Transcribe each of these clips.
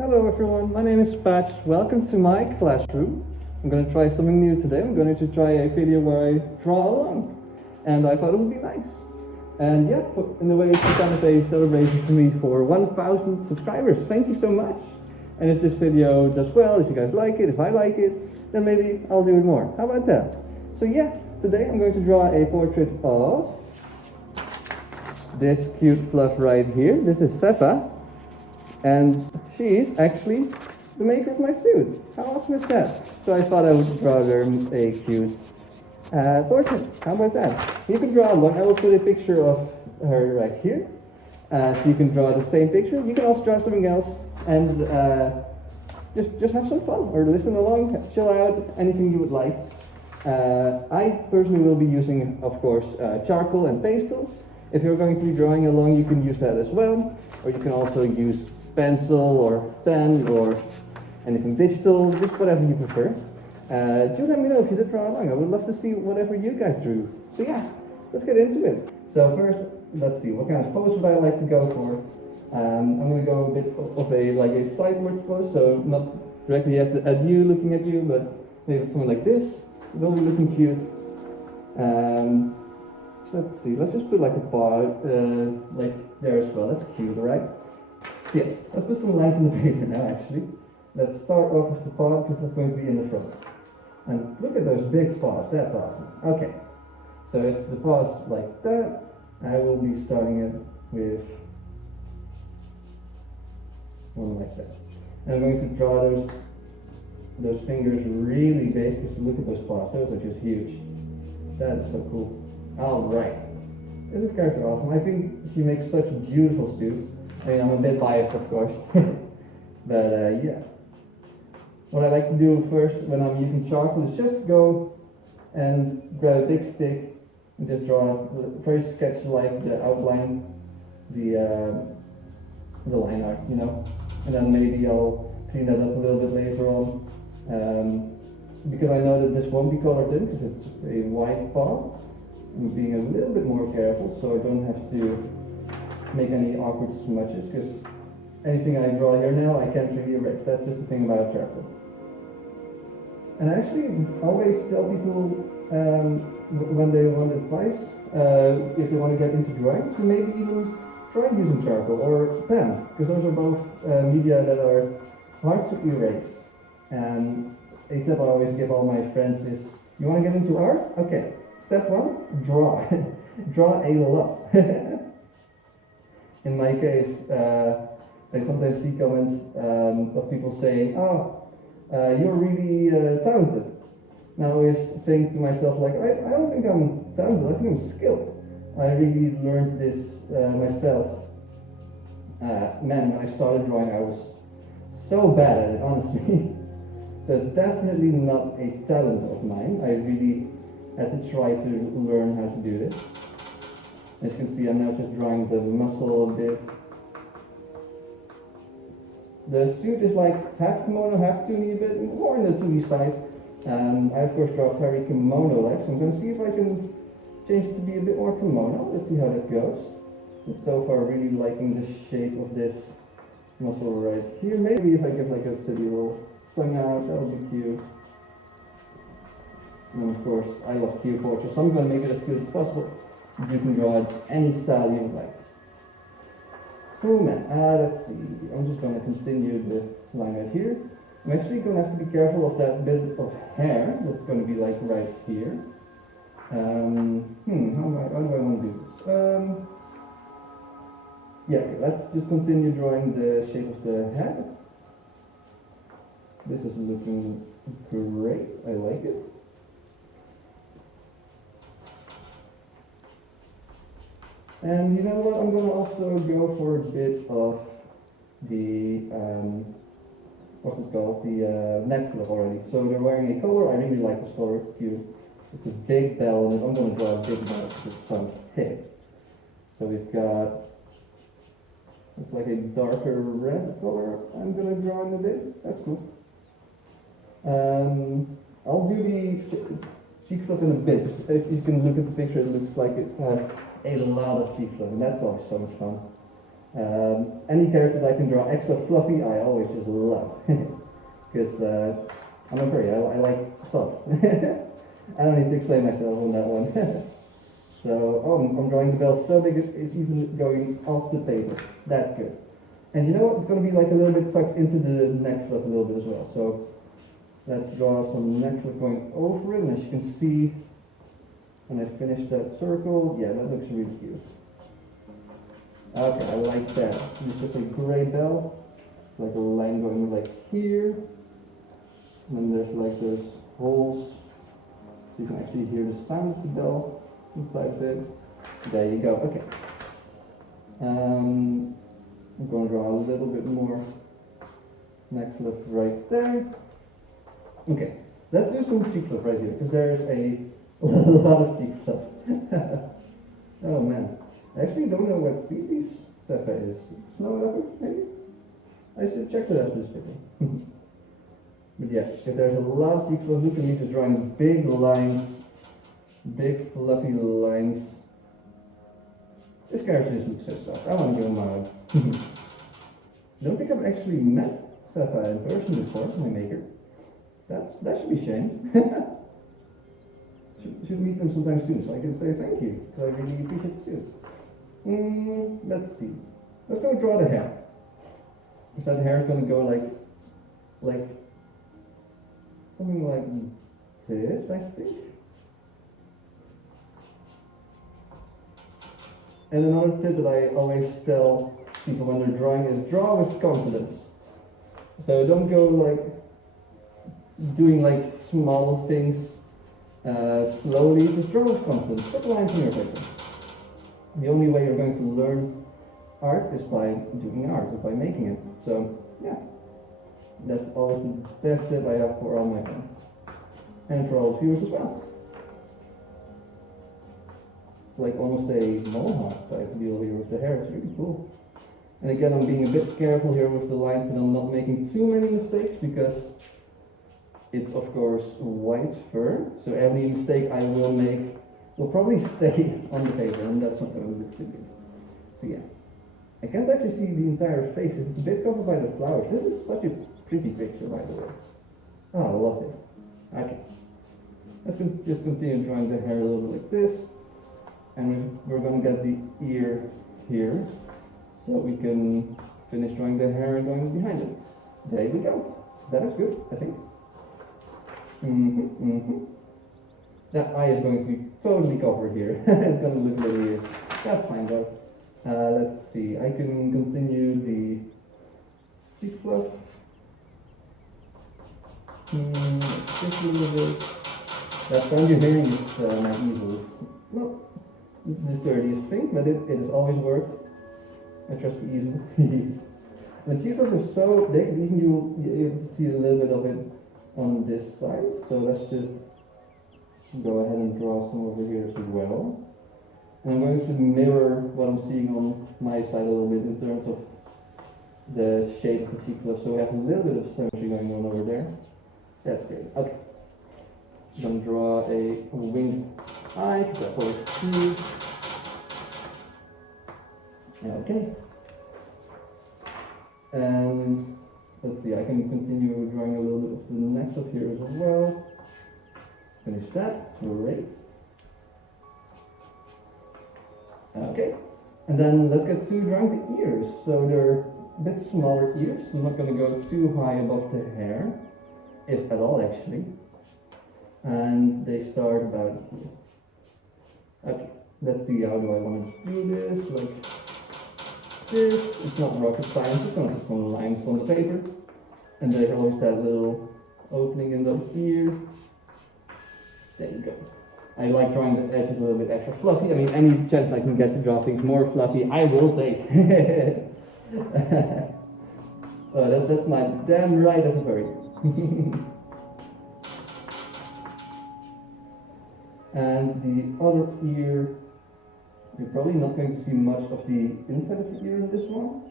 Hello everyone, my name is Patch. Welcome to my classroom. I'm going to try something new today. I'm going to try a video where I draw along. And I thought it would be nice. And yeah, in a way it's kind of a celebration for me for 1,000 subscribers. Thank you so much. And if this video does well, if you guys like it, if I like it, then maybe I'll do it more. How about that? So yeah, today I'm going to draw a portrait of this cute fluff right here. This is Sethaa. And she's actually the maker of my suit. How awesome is that? So I thought I would draw her a cute portrait. How about that? You can draw one. I will put a picture of her right here. So you can draw the same picture. You can also draw something else and just have some fun or listen along, chill out, anything you would like. I personally will be using, of course, charcoal and pastel. If you're going to be drawing along, you can use that as well. Or you can also use pencil or pen or anything digital, just whatever you prefer. Do let me know if you did draw along. I would love to see whatever you guys drew. So yeah, let's get into it. So first, let's see, what kind of pose would I like to go for? I'm going to go a bit of a sideways pose, so not directly at you, looking at you, but maybe something like this. It'll be looking cute. Let's see, let's just put like a bar, like there as well. That's cute, right? So yeah, let's put some lines in the paper now actually. Let's start off with the paw because that's going to be in the front. And look at those big paws, that's awesome. Okay, so if the paw's like that, I will be starting it with one like that. And I'm going to draw those fingers really big because look at those paws, those are just huge. That is so cool. Alright, this is character awesome. I think she makes such beautiful suits. I mean, I'm a bit biased, of course. But yeah. What I like to do first when I'm using charcoal is just go and grab a big stick and just draw very sketch-like the outline, the line art, you know. And then maybe I'll clean that up a little bit later on. Because I know that this won't be colored in because it's a white paw. I'm being a little bit more careful so I don't have to make any awkward smudges because anything I draw here now I can't really erase. That's just the thing about charcoal. And I actually always tell people when they want advice, if they want to get into drawing, to maybe even try using charcoal or pen, because those are both media that are hard to erase. And a tip I always give all my friends is, you want to get into art? Okay. Step one, draw. Draw a lot. In my case, I sometimes see comments of people saying, oh, you're really talented. And I always think to myself, like, I don't think I'm talented, I think I'm skilled. I really learned this myself. Man, when I started drawing, I was so bad at it, honestly. So it's definitely not a talent of mine. I really had to try to learn how to do this. As you can see, I'm now just drawing the muscle a bit. The suit is like half kimono, half tuni, a bit more on the tuni side. I of course draw very kimono-like, so I'm going to see if I can change it to be a bit more kimono. Let's see how that goes. But so far, really liking the shape of this muscle right here. Maybe if I give like a city roll thing out, that would be cute. And of course, I love cute portraits, so I'm going to make it as cute as possible. You can draw it any style you would like. Oh man, let's see. I'm just going to continue the line right here. I'm actually going to have to be careful of that bit of hair that's going to be like right here. How do I want to do this? Yeah, let's just continue drawing the shape of the head. This is looking great. I like it. And you know what, I'm going to also go for a bit of the, what's it called, the neck fluff already. So they're wearing a collar, I really like this color, it's cute. It's a big bell on it, I'm going to draw a big bell because it's fun. Hey. So we've got, it's like a darker red color I'm going to draw in a bit, that's cool. I'll do the cheek fluff in a bit. If you can look at the picture, it looks like it has a lot of cheek fluff, and that's always so much fun. Any character that I can draw extra fluffy, I always just love. Because I'm a furry, I like soft. I don't need to explain myself on that one. So, oh, I'm drawing the bell so big it's even going off the paper. That's good. And you know what? It's going to be like a little bit tucked into the neck fluff a little bit as well. So let's draw some neck fluff going over it. And as you can see, when I finish that circle, yeah, that looks really cute. Okay, I like that. It's just a gray bell, like a line going like here. And then there's like those holes, so you can actually hear the sound of the bell inside of it. There you go. Okay. I'm going to draw a little bit more neck fluff right there. Okay, let's do some cheek fluff right here, because there's a lot of cheek fluff. Oh man, I actually don't know what species Sethaa is. Snow leopard, maybe? I should check that after this video. But yeah, if there's a lot of cheek fluff, look at me just drawing big lines, big fluffy lines. This character just looks so soft. I want to give him a hug. I don't think I've actually met Sethaa in person before, my maker. That should be shamed. should meet them sometime soon so I can say thank you, because I really appreciate the suit. Let's see. Let's go draw the hair. Is that hair going to go like something like this, I think? And another tip that I always tell people when they're drawing is draw with confidence. So don't go like doing like small things slowly, just draw with confidence. Put lines in your paper. The only way you're going to learn art is by doing art, is by making it. So yeah, that's always the best tip I have for all my friends. And for all viewers as well. It's like almost a mohawk type deal here with the hair, it's really cool. And again, I'm being a bit careful here with the lines that I'm not making too many mistakes, because it's of course white fur, so every mistake I will make will probably stay on the paper, and that's not going to look too good. So yeah, I can't actually see the entire face because it's a bit covered by the flowers. This is such a pretty picture, by the way. Oh, I love it. Okay, let's just continue drawing the hair a little bit like this, and we're going to get the ear here, so we can finish drawing the hair going behind it. There we go. That is good, I think. That eye is going to be totally covered here. It's going to look really weird. That's fine though. Let's see, I can continue the cheek fluff. Just a little bit. That sound you're hearing is my easel. It's not the sturdiest thing, but it has always worked. I trust the easel. The cheek fluff is so big, even you'll be able to see a little bit of it on this side. So let's just go ahead and draw some over here as well. And I'm going to mirror what I'm seeing on my side a little bit in terms of the shape of the cheek fluff, so we have a little bit of symmetry going on over there. That's great. Okay. I'm going to draw a winged eye, because that's always cute. Okay. And let's see, I can continue drawing a little bit of the neck up here as well. Finish that. Great. Okay. And then let's get to drawing the ears. So they're a bit smaller ears. I'm not going to go too high above the hair, if at all actually. And they start about here. Okay. Let's see, how do I want to do this? Like this. It's not rocket science. Just going to put some lines on the paper. And there's always that little opening in the ear. There you go. I like drawing this edge a little bit extra fluffy. I mean, any chance I can get to draw things more fluffy, I will take. That's my damn right as a furry. And the other ear, you're probably not going to see much of the inside of the ear in this one,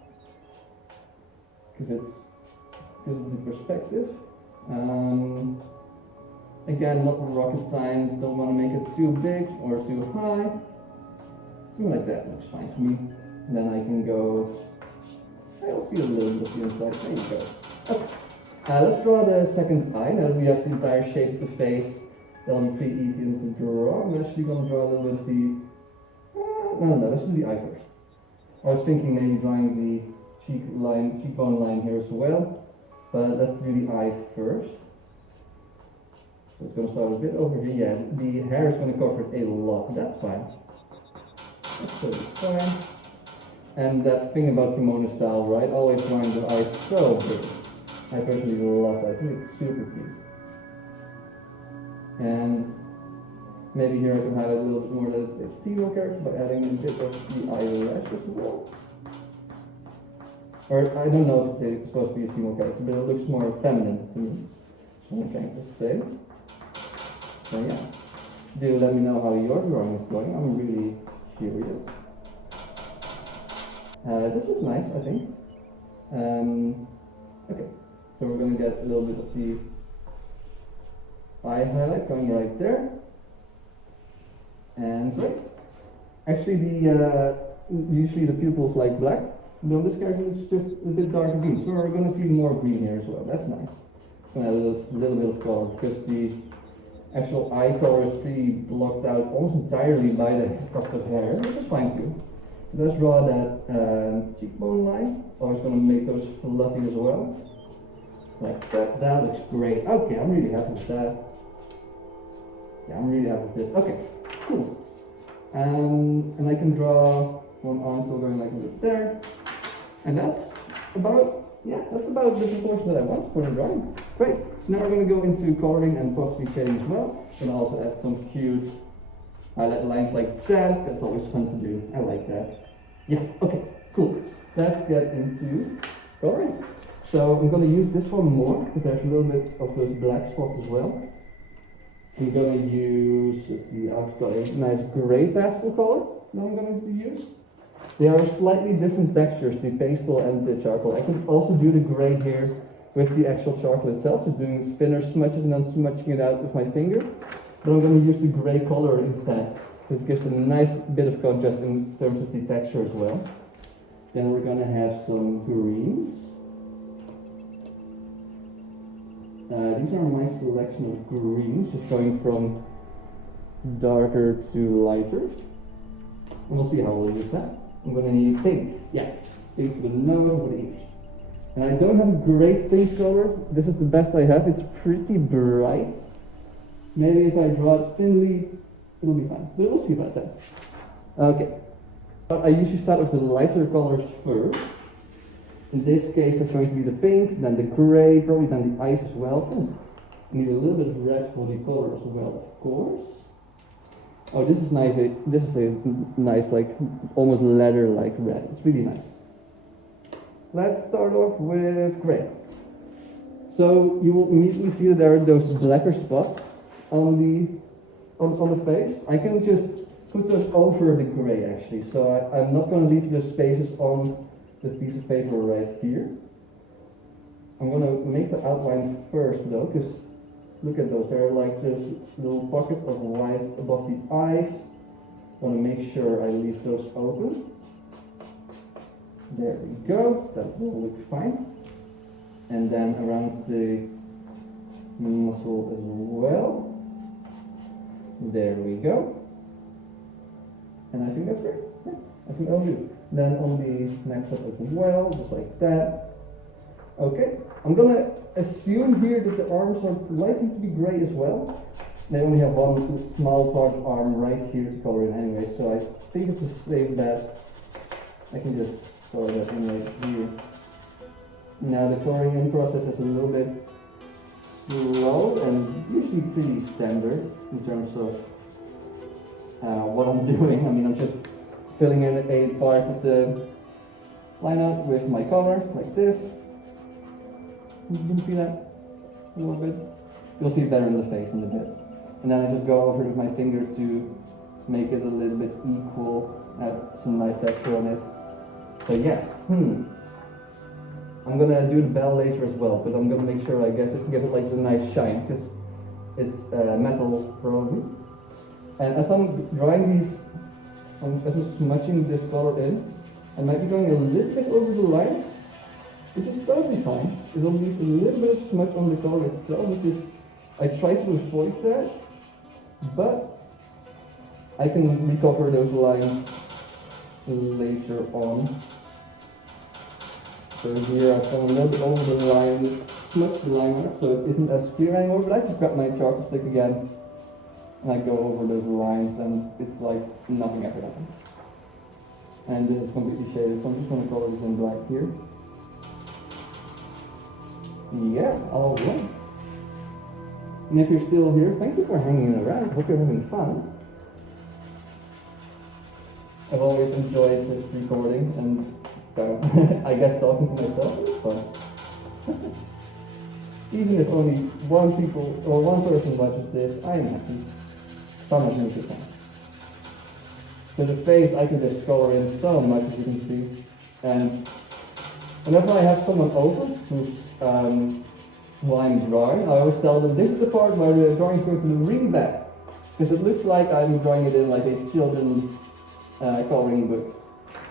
because of the perspective. Again, not rocket science, don't want to make it too big or too high. Something like that looks fine to me. then I can go, I'll see a little bit of the inside, there you go. Okay, let's draw the second eye. Now that we have the entire shape of the face, that'll be pretty easy to draw. I'm actually going to draw a little bit of the, no, let's do the eye first. I was thinking maybe drawing the cheekbone line here as well, but let's do the eye first. So it's going to start a bit over here. Yeah, the hair is going to cover it a lot. That's fine. That's totally fine. And that thing about kimono style, right? Always drawing the eyes so big. I personally love that. I think it's super cute. And maybe here I can highlight a little bit more that it's a female character by adding a bit of the eyelash as well. Or I don't know if it's supposed to be a female character, but it looks more feminine to me. I'm trying to say. So yeah, do let me know how your drawing is going. I'm really curious. This looks nice, I think. Okay, so we're going to get a little bit of the eye highlight going right there. And great. Actually, usually the pupils like black. No, this character looks just a bit darker green, so we're going to see more green here as well. That's nice. Going to add a little bit of color because the actual eye color is pretty blocked out almost entirely by the tuft of hair, which is fine too. So let's draw that cheekbone line. Always going to make those fluffy as well. Like that. That looks great. Okay, I'm really happy with that. Yeah, I'm really happy with this. Okay, cool. And I can draw one arm still going like this there. And that's about the proportion that I want for the drawing. Great. So now we're going to go into coloring and possibly shading as well. And also add some cute highlight lines like that. That's always fun to do. I like that. Yeah, okay, cool. Let's get into coloring. So I'm going to use this one more because there's a little bit of those black spots as well. I'm going to use, let's see, I've got a nice gray pastel color that I'm going to use. They are slightly different textures, the pastel and the charcoal. I can also do the gray here with the actual charcoal itself, just doing spinner smudges and then smudging it out with my finger. But I'm going to use the gray color instead. So it gives a nice bit of contrast in terms of the texture as well. Then we're going to have some greens. These are my selection of greens, just going from darker to lighter. And we'll see how we'll use that. I'm going to need pink. Yeah, pink for the nose, for the ears. And I don't have a great pink color. This is the best I have. It's pretty bright. Maybe if I draw it thinly, it'll be fine. But we'll see about that. Okay. But I usually start with the lighter colors first. In this case, that's going to be the pink, then the gray, probably then the eyes as well. I need a little bit of red for the color as well, of course. Oh, this is nice. This is a nice, like, almost leather-like red. It's really nice. Let's start off with gray. So you will immediately see that there are those blacker spots on the face. I can just put those over the gray actually. So I'm not going to leave the spaces on the piece of paper right here. I'm going to make the outline first though, because look at those. There are like those little pockets of white above the eyes. I want to make sure I leave those open. There we go. That will look fine. And then around the muscle as well. There we go. And I think that's great. Yeah, I think that'll do. Then on the next one as well, just like that. Okay, I'm gonna assume here that the arms are likely to be gray as well. They only have one small part of arm right here to color in anyway, so I think it's a safe bet. I can just color that in right here. Now the coloring in process is a little bit slow and usually pretty standard in terms of what I'm doing. I mean, I'm just filling in a part of the lineup with my color, like this. You can see that a little bit. You'll see it better in the face in a bit. And then I just go over with my finger to make it a little bit equal, add some nice texture on it. So yeah, I'm gonna do the bell later as well, but I'm gonna make sure I give it like a nice shine, because it's metal probably. And as I'm drawing these, as I'm smudging this color in, I might be going a little bit over the line, which is totally fine. It will leave a little bit of smudge on the color itself, which is, I try to avoid that, but I can recover those lines later on. So here I've gone a little bit over the line, smudged the line up so it isn't as clear anymore, but I just grab my charcoal stick again and I go over those lines and it's like nothing ever happened. And this is completely shaded, so I'm just going to color this in black here. Yeah, alright. And if you're still here, thank you for hanging around. Hope you're having fun. I've always enjoyed this recording and I guess talking to myself is fun. Even if only one person watches this, I am happy. So much music fun. So the face I can just color in so much, as you can see. And whenever I have someone over who's while I'm drawing, I always tell them this is the part where the drawing is going to look really bad. Because it looks like I'm drawing it in like a children's coloring book.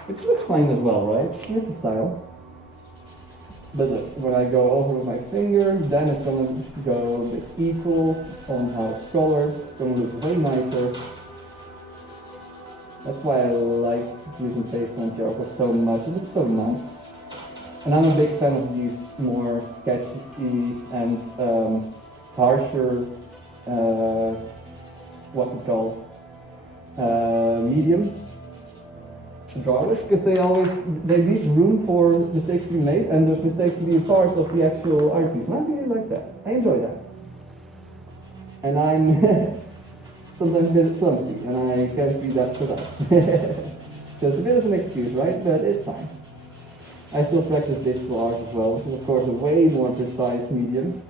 Which looks fine as well, right? It's a style. But look, when I go over with my finger, then it's going to go a bit equal on how it's colored. It's going to look way nicer. That's why I like using face on charcoal so much. It looks so nice. And I'm a big fan of these more sketchy and harsher, what we call medium to draw with, because they leave room for mistakes to be made and those mistakes to be a part of the actual art piece. And I really like that. I enjoy that. And I'm sometimes a bit clumsy, and I can't be that for that. So it's a bit of an excuse, right? But it's fine. I still practice digital art as well, which is of course a way more precise medium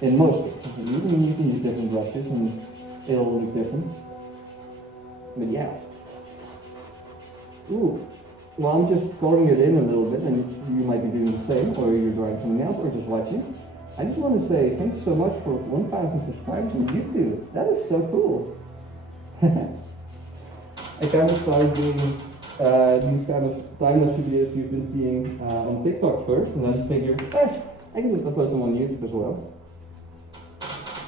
in most cases. You can use different brushes and it'll look different. But yeah. Ooh. Well, I'm just coloring it in a little bit, and you might be doing the same, or you're drawing something else, or just watching. I just want to say thank you so much for 1,000 subscribers on YouTube. That is so cool. I kind of started doing these kind of time-lapse videos you've been seeing on TikTok first, and then figured, I can just upload them on YouTube as well.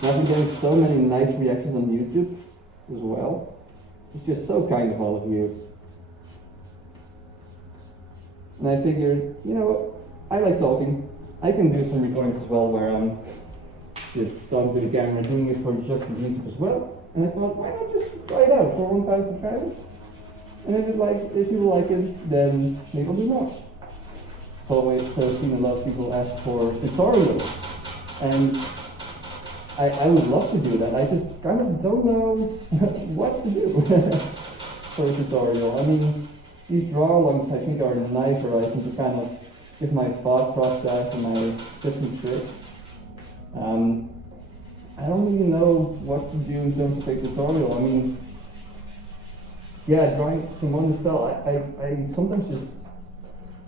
And I've been getting so many nice reactions on YouTube as well. It's just so kind of all of you. And I figured, you know, I like talking. I can do some recordings as well where I'm just talking to the camera, doing it for just YouTube as well. And I thought, why not just try it out for 1,000 subscribers? And if you like it, then maybe I'll do more. Always seen a lot of people ask for tutorials, and I would love to do that. I just kind of don't know what to do for a tutorial. I mean, these draw-alongs I think are nice, or I can kind of give my thought process and my tips and tricks. I don't really know what to do in terms of a tutorial. I mean, yeah, drawing from one style, I sometimes just,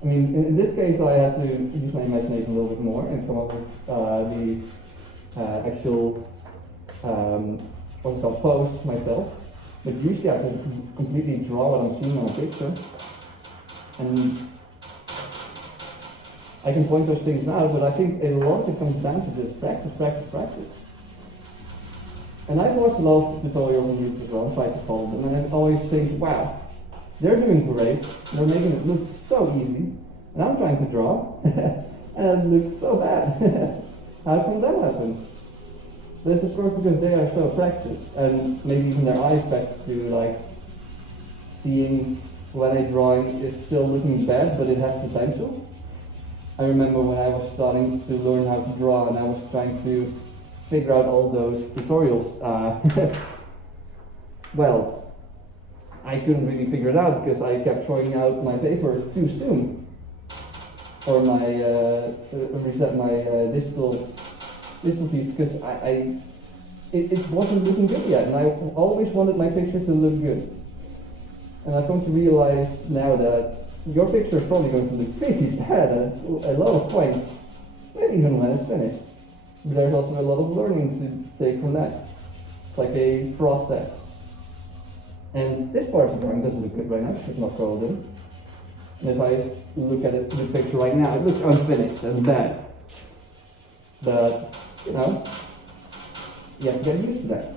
I mean, in this case I had to use my imagination a little bit more and come up with the actual, what's it called, pose myself. But usually I can completely draw what I'm seeing on a picture. And I can point those things out, but I think a lot of it comes down to just practice, practice, practice. And I've watched a lot of tutorials on YouTube as well, tried to follow them, and I always think, wow, they're doing great, they're making it look so easy, and I'm trying to draw, and it looks so bad. How come that happens? But it's of course because they are so practiced, and maybe even their eyes practice to like seeing when a drawing is still looking bad, but it has potential. I remember when I was starting to learn how to draw, and I was trying to figure out all those tutorials. Well, I couldn't really figure it out because I kept throwing out my paper too soon, or my reset my digital piece, because it wasn't looking good yet, and I always wanted my picture to look good. And I've come to realize now that your picture is probably going to look pretty bad at a lot of points, even when it's finished. But there's also a lot of learning to take from that. It's like a process. And this part of the drawing doesn't look good right now, it's not colored in. And if I look at the picture right now, it looks unfinished and bad. But, you know, you have to get used to that.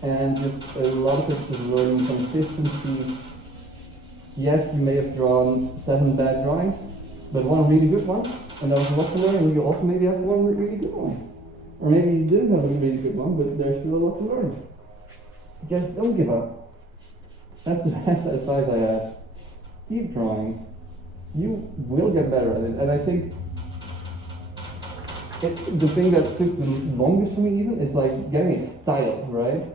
And just a lot of it is learning consistency. Yes, you may have drawn 7 bad drawings, but one really good one, and there was a lot to learn, and you also maybe have one really good one. Or maybe you didn't have a really good one, but there's still a lot to learn. Just don't give up. That's the best advice I have. Keep drawing. You will get better at it, and I think the thing that took the longest for me even is like getting a style, right?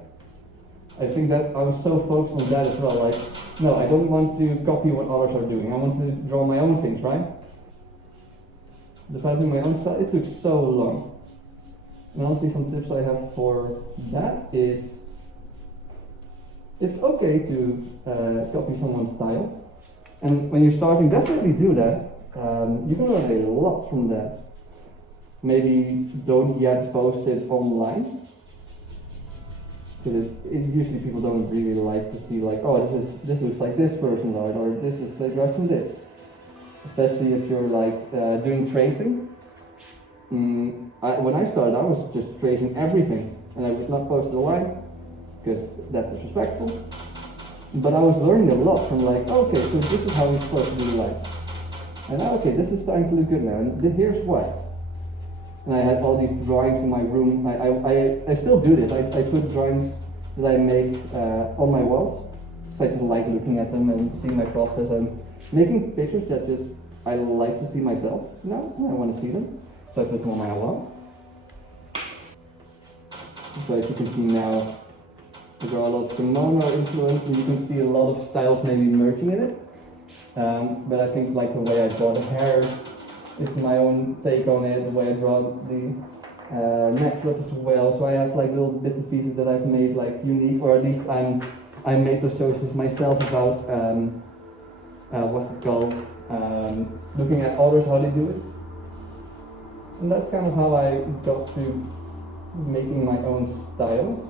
I think that I was so focused on that as well, like, no, I don't want to copy what others are doing, I want to draw my own things, right? Developing my own style, it took so long. And honestly, some tips I have for that is, it's okay to copy someone's style, and when you're starting, definitely do that. You can learn a lot from that. Maybe don't yet post it online, because usually people don't really like to see like, oh, this looks like this person's art, or this is plagiarized from this. Especially if you're like doing tracing. When I started, I was just tracing everything, and I would not post it online because that's disrespectful. But I was learning a lot from like, okay, so this is how it's supposed to be like, and okay, this is starting to look good now, and here's why. And I had all these drawings in my room. I still do this. I put drawings that I make on my walls, so I just like looking at them and seeing my process and making pictures that just I like to see myself. No, I want to see them, so I put them on my wall. So as you can see now, I draw a lot of kimono influence, and you can see a lot of styles maybe merging in it. But I think like the way I draw the hair is my own take on it, the way I draw the necklace as well. So I have like little bits and pieces that I've made like unique, or at least I made those choices myself about what's it called, looking at others how they do it. And that's kind of how I got to making my own style.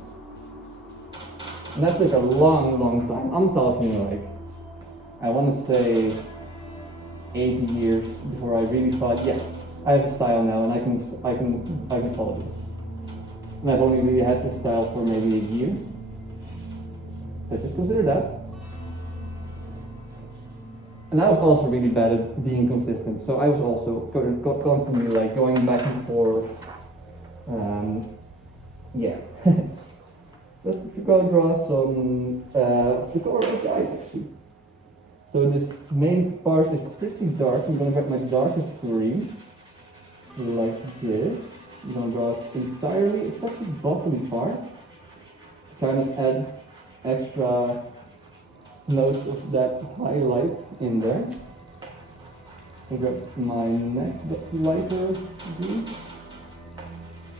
And that took a long time. I'm talking like, I want to say 80 years before I really thought, yeah, I have a style now and I can follow this. And I've only really had this style for maybe a year. So just consider that. And I was also really bad at being consistent, so I was also constantly like going back and forth. Yeah. Let's go draw some the color of the eyes actually. So this main part is pretty dark. I'm gonna get my darkest green, like this. I'm gonna draw it entirely except the bottom part to kind of add extra notes of that highlight in there. I'll grab my next lighter green,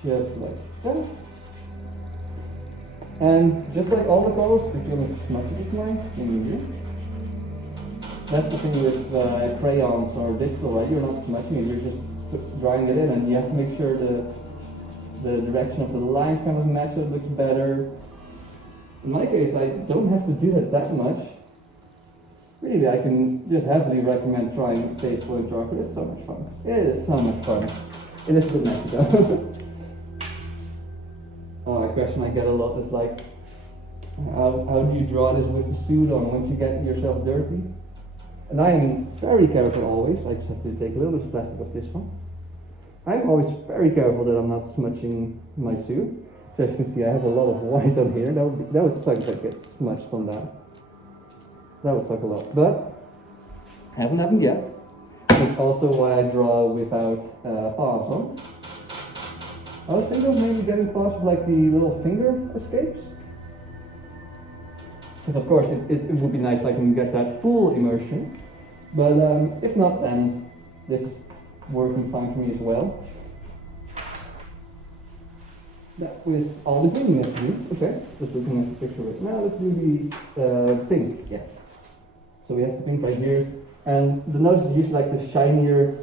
just like that. And just like all the colors, if you want to smudge it with mine, in here. That's the thing with crayons or digital, right? You're not smudging it, you're just drawing it in, and you have to make sure the direction of the lines kind of match, so it looks better. In my case, I don't have to do that much. Really, I can just heavily recommend trying tasteful and chocolate. It's so much fun. It is so much fun. It is a bit messy though. Oh, a question I get a lot is like, how do you draw this with the suit on once you get yourself dirty? And I am very careful always. I just have to take a little bit of plastic off this one. I'm always very careful that I'm not smudging my suit. So as you can see, I have a lot of white on here. That would suck if I get smudged on that. That would suck a lot, but hasn't happened yet. That's also why I draw without paws on. I was thinking of maybe getting paws with like the little finger escapes. Because of course it would be nice if I can get that full immersion. But if not, then this is working fine for me as well. That was all the green let's do. Okay, just looking at the picture right now. Let's do the pink. Yeah. So we have the pink right here, and the nose is usually like the shinier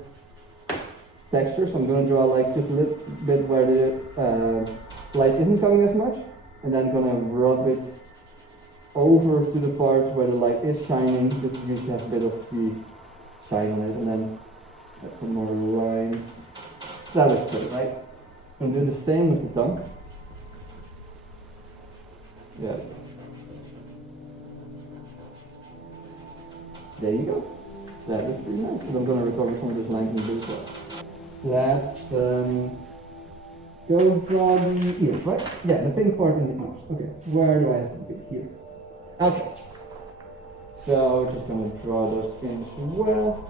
texture. So I'm going to draw like just a little bit where the light isn't coming as much, and then I'm going to rub it over to the part where the light is shining, just to usually have a bit of the shine on it, and then add some more line. That looks good, right? I'm going to do the same with the tongue. Yeah. There you go. That looks pretty nice. And I'm going to recover some of those lines in blue as well. Let's go draw the ears, right? Yeah, the pink part in the ears. Okay, where do I have to be? Here. Okay. So we're just going to draw those in as well.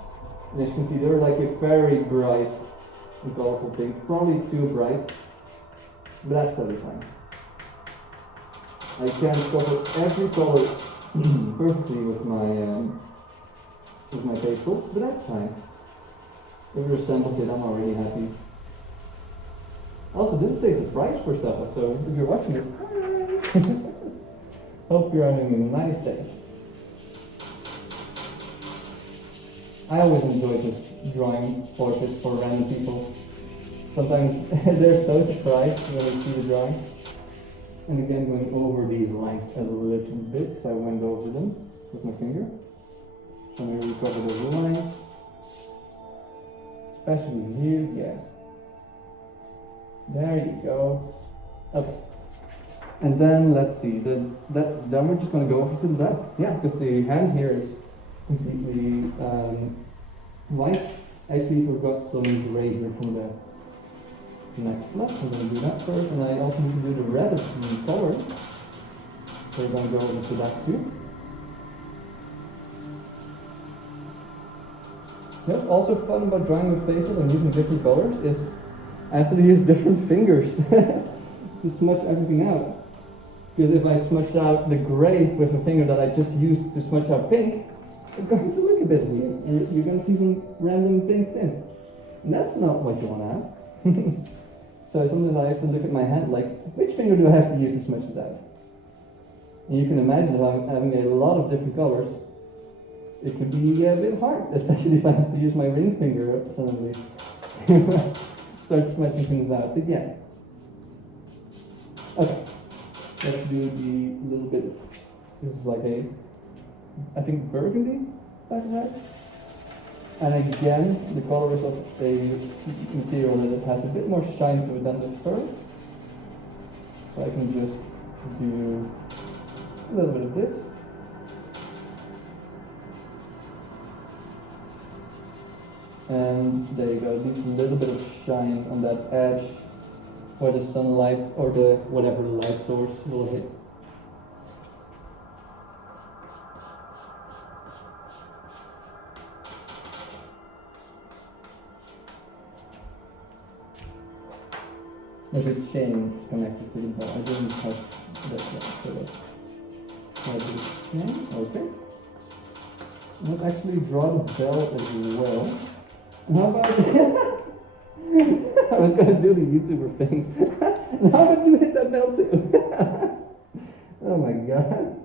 And as you can see, they're like a very bright and colorful pink. Probably too bright, but that's totally fine. I can't cover every color perfectly with my pencil, but that's fine. If it resembles it, I'm already happy. Also, this is a surprise for Sethaa, so if you're watching this, hi! Hope you're having a nice day. I always enjoy just drawing portraits for random people. Sometimes they're so surprised when they see the drawing. And again, going over these lines a little bit, so I went over them with my finger. So I'm going to recover those lines. Especially here, yeah. There you go. Okay. And then let's see, then we're just going to go over to the left. Yeah, because the hand here is completely white. I actually forgot some gray here from the next left. I'm going to do that first, and I also need to do the red of the color. So we're going to go over to that too. Yep, also fun about drawing with faces and using different colors is I have to use different fingers to smudge everything out. Because if I smudged out the gray with a finger that I just used to smudge out pink, it's going to look a bit weird. And you're going to see some random pink tints. And that's not what you want to have. So sometimes I have to look at my hand like, which finger do I have to use to smudge it out? And you can imagine if I'm having a lot of different colors, it could be a bit hard, especially if I have to use my ring finger suddenly to start smudging things out again. Okay, let's do the little bit. This is like I think burgundy type of red. And again, the color is of a material that has a bit more shine to it than the fur. So I can just do a little bit of this. And there you go, just a little bit of shine on that edge where the sunlight or the whatever the light source will hit. There's a chain connected to the ball. I didn't touch that yet, so let's try this chain. Okay. Let's actually draw the bell as well. How about I was gonna do the YouTuber thing. And how about you hit that bell too? Oh my god.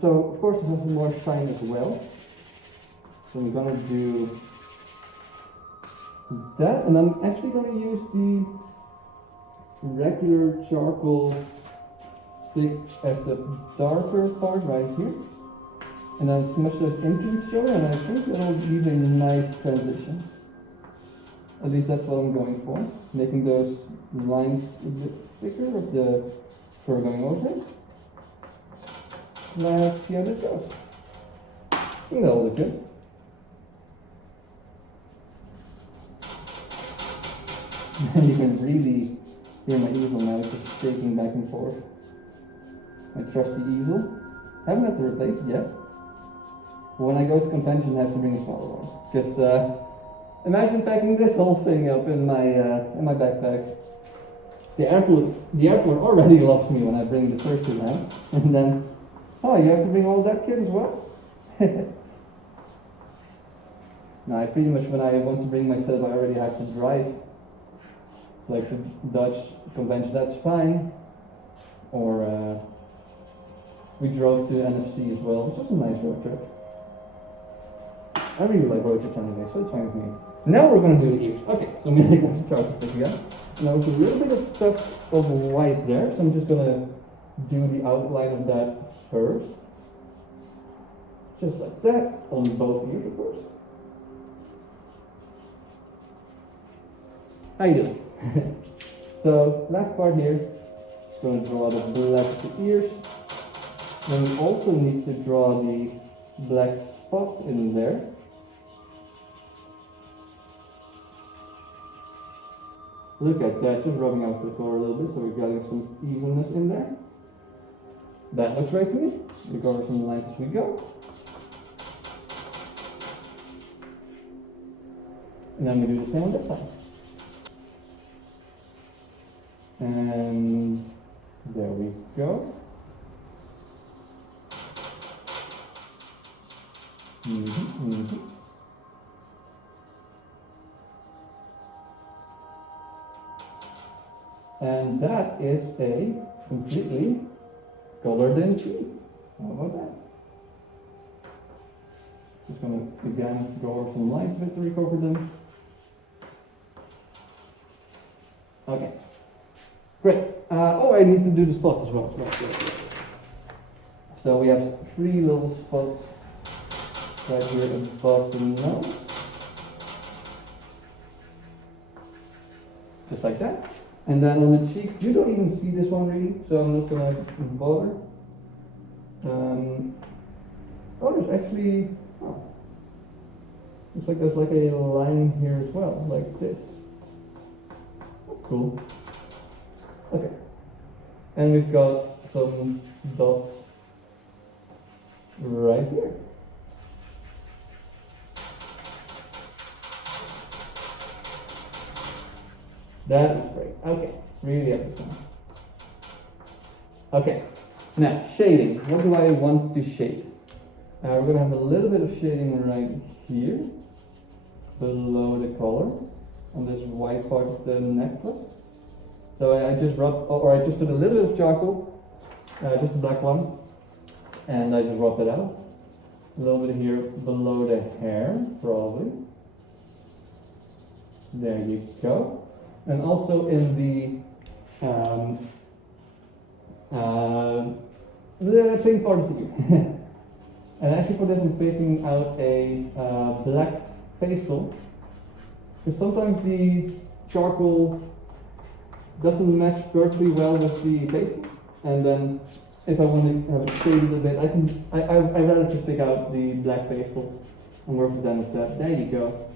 So of course it has some more shine as well. So I'm gonna do that, and I'm actually gonna use the regular charcoal stick as the darker part right here. And then smush those into each other, and I think that'll give a nice transition. At least that's what I'm going for. Making those lines a bit thicker with the fur going over it. Let's see how this goes. I think that'll look good. And you can really hear my easel now, it's just shaking back and forth. My trusty easel. Haven't had to replace it yet. When I go to convention, I have to bring a smaller one. Because imagine packing this whole thing up in my backpack. The airport already loves me when I bring the first two out, and then, oh, you have to bring all that kit as well? No, I pretty much, when I want to bring myself, I already have to drive. Like the Dutch convention, that's fine. Or we drove to NFC as well, which was a nice road trip. I really like road trips anyway, so it's fine with me. Now we're going to do the ears. Okay, so I'm going to go to charcoal stick again. And there was a little bit of stuff of white there, so I'm just going to do the outline of that first. Just like that, on both views, of course. How you doing? So, last part here, going to draw the black of the ears. Then we also need to draw the black spots in there. Look at that, just rubbing out the color a little bit so we're getting some evenness in there. That looks right to me. We go over some lines as we go. And then we do the same on this side. And there we go. And that is a completely colored in tree. How about that? Just gonna again go over some lines a bit to recover them. Okay. Great. Oh, I need to do the spots as well. Right. So we have 3 little spots right here above the nose. Just like that. And then on the cheeks, you don't even see this one really, so I'm not gonna bother. Oh, there's actually, looks like there's like a line here as well, like this. That's cool. Okay. And we've got some dots right here. That is great. Okay, really excellent. Okay, now shading. What do I want to shade? We're going to have a little bit of shading right here, below the collar, on this white part of the necklace. So I just rubbed, or I just put a little bit of charcoal, just a black one, and I just rubbed it out. A little bit here below the hair, probably. There you go. And also in the pink part of the ear. And actually for this I'm picking out a black pastel, because sometimes the charcoal doesn't match perfectly well with the pastel, and then if I want to have it shaded a bit, I rather just pick out the black pastel and work with that instead. There you go.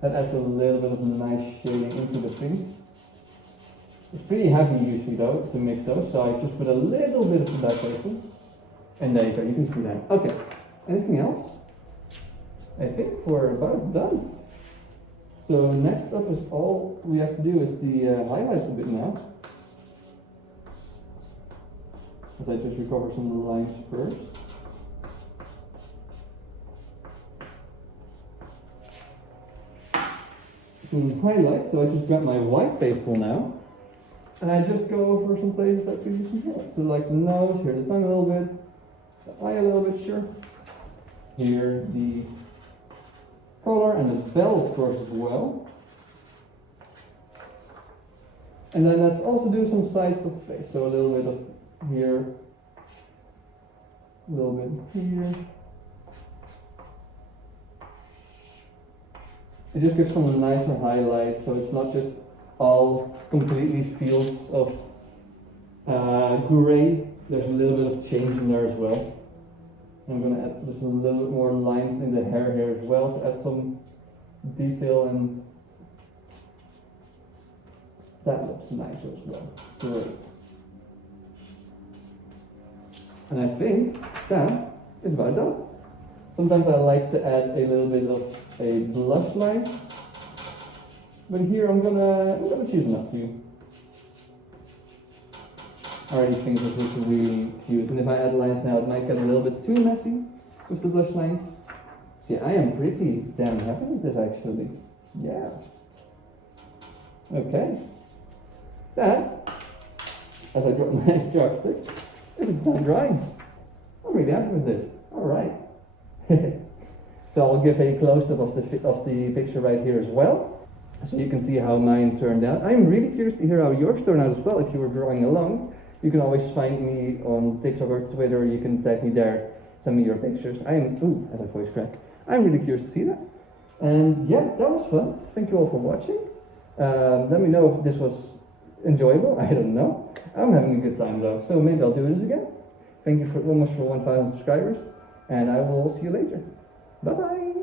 That adds a little bit of nice shading into the thing. It's pretty heavy usually though, to mix those, so I just put a little bit of the black pastel. And there you go, you can see that. Okay, anything else? I think we're about done. So next up is all we have to do is the highlights a bit now. As I just recover some of the lines first. Some highlights, so I just got my white pastel now. And I just go over some places that could use some highlights. So like the nose, here the tongue a little bit, the eye a little bit, sure. Here the collar and the bell of course as well. And then let's also do some sides of the face. So a little bit of here, a little bit here. It just gives some nicer highlights, so it's not just all completely fields of gray. There's a little bit of change in there as well. I'm going to add just a little bit more lines in the hair here as well to add some detail, and that looks nicer as well. Great. And I think that is about done. Sometimes I like to add a little bit of a blush line, but here I'm gonna choose not to. I already think this looks really cute, and if I add lines now, it might get a little bit too messy with the blush lines. See, I am pretty damn happy with this actually. Yeah. Okay. That, as I drop my chalk stick, is done drawing. I'm really happy with this. All right. So I'll give a close-up of the picture right here as well, so you can see how mine turned out. I'm really curious to hear how yours turned out as well, if you were drawing along. You can always find me on TikTok or Twitter. You can tag me there. Send me your pictures. As I voice crack. I'm really curious to see that. And yeah, that was fun. Thank you all for watching. Let me know if this was enjoyable. I don't know. I'm having a good time though, so maybe I'll do this again. Thank you so much for 1,000 subscribers, and I will see you later. Bye bye.